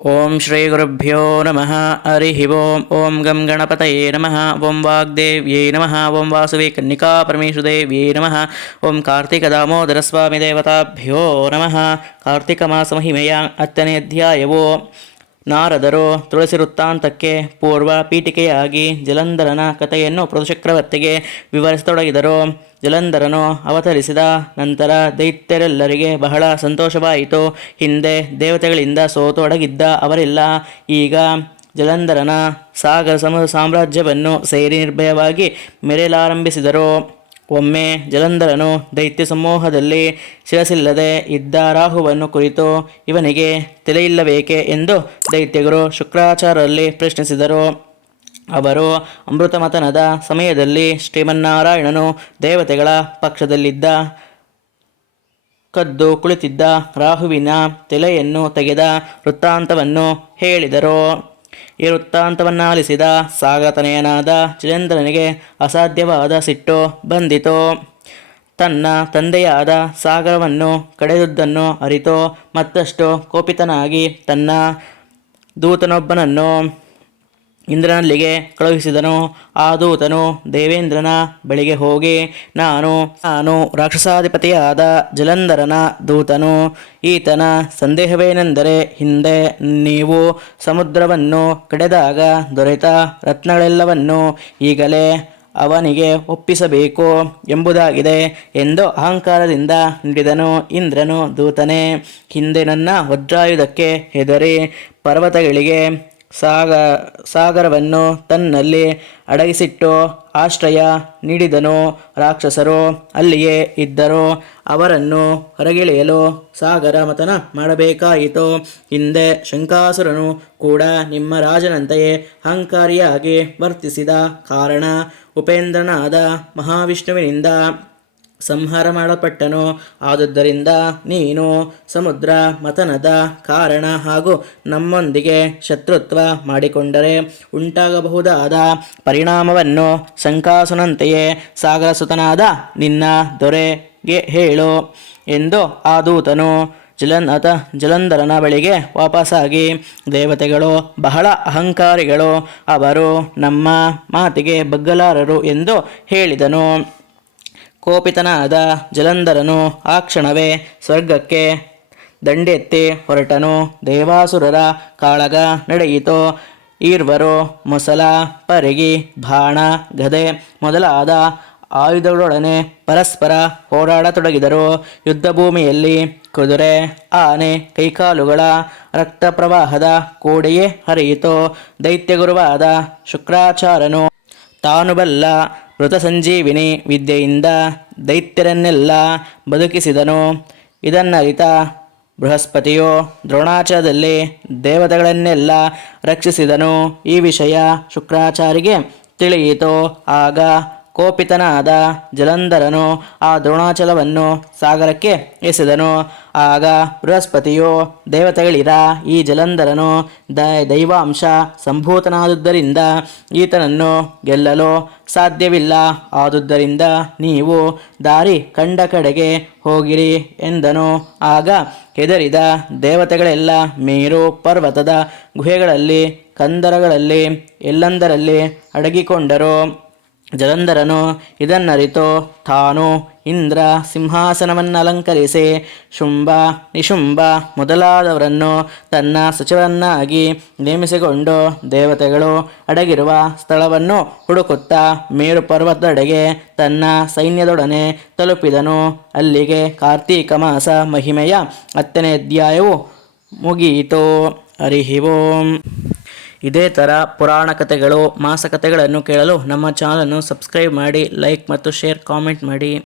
ಓಂ ಶ್ರೀ ಗುರುಭ್ಯೋ ನಮಃ ಹರಿ ಓಂ ಓಂ ಗಂ ಗಣಪತಯೇ ನಮಃ ಓಂ ವಾಗ್ದೇವ್ಯೈ ನಮಃ ಓಂ ವಾಸುವಿ ಕನ್ನಿಕಾ ಪರಮೇಶುದೇವ್ಯೈ ನಮಃ ಓಂ ಕಾರ್ತಿಕ ದಾಮೋದರ ಸ್ವಾಮಿ ದೇವತಾಭ್ಯೋ ನಮಃ ಕಾರ್ತಿಕ ಮಾಸ ಮಹಿಮೆಯ ಹತ್ತನೇ ಅಧ್ಯಾಯವು ನಾರದರು ತುಳಸಿ ವೃತ್ತಾಂತಕ್ಕೆ ಪೂರ್ವ ಪೀಠಿಕೆಯಾಗಿ ಜಲಂಧರನ ಕಥೆಯನ್ನು ಪೃಥುಚಕ್ರವರ್ತಿಗೆ ವಿವರಿಸತೊಡಗಿದರು. ಜಲಂಧರನು ಅವತರಿಸಿದ ನಂತರ ದೈತ್ಯರೆಲ್ಲರಿಗೆ ಬಹಳ ಸಂತೋಷವಾಯಿತು. ಹಿಂದೆ ದೇವತೆಗಳಿಂದ ಸೋತು ಅಡಗಿದ್ದ ಅವರೆಲ್ಲ. ಈಗ ಜಲಂಧರನ ಸಾಗರ ಸಮ ಸಾಮ್ರಾಜ್ಯವನ್ನು ಸೇರಿ ನಿರ್ಭಯವಾಗಿ ಮೆರೆಯಲಾರಂಭಿಸಿದರು. ಒಮ್ಮೆ ಜಲಂಧರನು ದೈತ್ಯ ಸಮೂಹದಲ್ಲಿ ಶಿರಸಿಲ್ಲದೆ ಇದ್ದ ರಾಹುವನ್ನು ಕುರಿತು ಇವನಿಗೆ ತಲೆಯಿಲ್ಲಬೇಕೆ ಎಂದು ದೈತ್ಯಗುರು ಶುಕ್ರಾಚಾರ್ಯರಲ್ಲಿ ಪ್ರಶ್ನಿಸಿದರು. ಅವರು ಅಮೃತಮತನದ ಸಮಯದಲ್ಲಿ ಶ್ರೀಮನ್ನಾರಾಯಣನು ದೇವತೆಗಳ ಪಕ್ಷದಲ್ಲಿದ್ದ ಕದ್ದು ಕುಳಿತಿದ್ದ ರಾಹುವಿನ ತಲೆಯನ್ನು ತೆಗೆದ ವೃತ್ತಾಂತವನ್ನು ಹೇಳಿದರು. ಈ ವೃತ್ತಾಂತವನ್ನಾಲಿಸಿದ ಸಾಗತನೆಯನಾದ ಚಿರೇಂದ್ರನಿಗೆ ಅಸಾಧ್ಯವಾದ ಸಿಟ್ಟು ಬಂದಿತು. ತನ್ನ ತಂದೆಯಾದ ಸಾಗರವನ್ನು ಕಡೆದುದನ್ನು ಅರಿತು ಮತ್ತಷ್ಟು ಕೋಪಿತನಾಗಿ ತನ್ನ ದೂತನೊಬ್ಬನನ್ನು ಇಂದ್ರನಲ್ಲಿಗೆ ಕಳುಹಿಸಿದನು. ಆ ದೂತನು, ದೇವೇಂದ್ರನ ಬಳಿಗೆ ಹೋಗಿ. ನಾನು ನಾನು ರಾಕ್ಷಸಾಧಿಪತಿಯಾದ ಜಲಂಧರನ ದೂತನು. ಈತನ ಸಂದೇಹವೇನೆಂದರೆ ಹಿಂದೆ ನೀವು ಸಮುದ್ರವನ್ನು ಕಡೆದಾಗ ದೊರೆತ ರತ್ನಗಳೆಲ್ಲವನ್ನು ಈಗಲೇ ಅವನಿಗೆ ಒಪ್ಪಿಸಬೇಕು ಎಂಬುದಾಗಿದೆ ಎಂದು ಅಹಂಕಾರದಿಂದ ನುಡಿದನು ಇಂದ್ರನು ದೂತನೇ. ಹಿಂದೆ ನನ್ನ ವಜ್ರಾಯುಧಕ್ಕೆ ಹೆದರಿ, ಪರ್ವತಗಳಿಗೆ ಸಾಗ, ಸಾಗರವನ್ನು ತನ್ನಲ್ಲಿ ಅಡಗಿಸಿಟ್ಟು ಆಶ್ರಯ ನೀಡಿದನು. ರಾಕ್ಷಸರು ಅಲ್ಲಿಯೇ ಇದ್ದರು. ಅವರನ್ನು ಹೊರಗಿಳಿಯಲು ಸಾಗರ ಮತನ ಮಾಡಬೇಕಾಯಿತು. ಹಿಂದೆ ಶಂಕಾಸುರನು ಕೂಡ ನಿಮ್ಮ ರಾಜನಂತೆಯೇ ಅಹಂಕಾರಿಯಾಗಿ ವರ್ತಿಸಿದ ಕಾರಣ ಉಪೇಂದ್ರನಾದ ಮಹಾವಿಷ್ಣುವಿನಿಂದ ಸಂಹಾರ ಮಾಡಲ್ಪಟ್ಟನು. ಆದುದರಿಂದ ನೀನು ಸಮುದ್ರ, ಮತನದ ಕಾರಣ ಹಾಗೂ ನಮ್ಮೊಂದಿಗೆ ಶತ್ರುತ್ವ ಮಾಡಿಕೊಂಡರೆ ಉಂಟಾಗಬಹುದಾದ ಪರಿಣಾಮವನ್ನು ಶಂಕಾಸುನಂತೆಯೇ ಸಾಗರಸುತನಾದ ನಿನ್ನ ದೊರೆಗೆ ಹೇಳು ಎಂದು ಆ ದೂತನು ಜಲನ್, ಅತ ಜಲಂಧರನ ಬಳಿಗೆ ವಾಪಸ್ಸಾಗಿ ದೇವತೆಗಳು, ಬಹಳ ಅಹಂಕಾರಿಗಳು, ಅವರು ನಮ್ಮ ಮಾತಿಗೆ ಬಗ್ಗಲಾರರು ಎಂದು ಹೇಳಿದನು. ಕೋಪಿತನಾದ ಜಲಂಧರನು ಆ ಕ್ಷಣವೇ ಸ್ವರ್ಗಕ್ಕೆ ದಂಡೆತ್ತಿ ಹೊರಟನು. ದೇವಾಸುರರ ಕಾಳಗ ನಡೆಯಿತು. ಈರ್ವರು ಮೊಸಲ ಪರಿಗಿ ಬಾಣ ಗದೆ ಮೊದಲಾದ ಆಯುಧಗಳೊಡನೆ ಪರಸ್ಪರ ಹೋರಾಡತೊಡಗಿದರು. ಯುದ್ಧಭೂಮಿಯಲ್ಲಿ ಕುದುರೆ, ಆನೆ, ಕೈಕಾಲುಗಳ ರಕ್ತ ಪ್ರವಾಹದ ಕೋಡೆಯೇ ಹರಿಯಿತು. ದೈತ್ಯಗುರುವಾದ ಶುಕ್ರಾಚಾರ್ಯನು ತಾನು ಬಲ್ಲ ಮೃತ ಸಂಜೀವಿನಿ ವಿದ್ಯೆಯಿಂದ ದೈತ್ಯರನ್ನೆಲ್ಲ ಬದುಕಿಸಿದನು. ಇದನ್ನರಿತ ಬೃಹಸ್ಪತಿಯು ದ್ರೋಣಾಚಾರ್ಯದಲ್ಲಿ ದೇವತೆಗಳನ್ನೆಲ್ಲ ರಕ್ಷಿಸಿದನು. ಈ ವಿಷಯ ಶುಕ್ರಾಚಾರ್ಯಗೆ ತಿಳಿಯಿತು. ಆಗ ಕೋಪಿತನಾದ ಜಲಂಧರನು ಆ ದ್ರೋಣಾಚಲವನ್ನು ಸಾಗರಕ್ಕೆ ಎಸೆದನು. ಆಗ ಬೃಹಸ್ಪತಿಯು, ದೇವತೆಗಳಿರ, ಈ ಜಲಂಧರನು ದ, ದೈವಾಂಶ ಸಂಭೂತನಾದುದರಿಂದ ಈತನನ್ನು ಗೆಲ್ಲಲು ಸಾಧ್ಯವಿಲ್ಲ. ಆದುದರಿಂದ ನೀವು ದಾರಿ ಕಂಡ ಕಡೆಗೆ ಹೋಗಿರಿ ಎಂದನು. ಆಗ ಹೆದರಿದ ದೇವತೆಗಳೆಲ್ಲ, ಮೇರು ಪರ್ವತದ ಗುಹೆಗಳಲ್ಲಿ, ಕಂದರಗಳಲ್ಲಿ, ಎಲ್ಲಂದರಲ್ಲಿ ಅಡಗಿಕೊಂಡರು. ಜಲಂಧರನು ಇದನ್ನರಿತು ತಾನು ಇಂದ್ರ ಸಿಂಹಾಸನವನ್ನಲಂಕರಿಸಿ ಶುಂಭ, ನಿಶುಂಭ ಮೊದಲಾದವರನ್ನು ತನ್ನ ಸಚಿವರನ್ನಾಗಿ ನೇಮಿಸಿಕೊಂಡು ದೇವತೆಗಳು ಅಡಗಿರುವ ಸ್ಥಳವನ್ನು ಹುಡುಕುತ್ತಾ ಮೇರು ಪರ್ವತದೆಡೆಗೆ ತನ್ನ ಸೈನ್ಯದೊಡನೆ ತಲುಪಿದನು. ಅಲ್ಲಿಗೆ ಕಾರ್ತೀಕ ಮಾಸ ಮಹಿಮೆಯ ಹತ್ತನೇ ಅಧ್ಯಾಯವು ಮುಗಿಯಿತು. ಹರಿ ಓಂ ಇದೇ ಥರ ಪುರಾಣ ಕಥೆಗಳು ಮಾಸಕಥೆಗಳನ್ನು ಕೇಳಲು ನಮ್ಮ ಚಾನಲನ್ನು ಸಬ್ಸ್ಕ್ರೈಬ್ ಮಾಡಿ ಲೈಕ್ ಮತ್ತು ಶೇರ್ ಕಾಮೆಂಟ್ ಮಾಡಿ.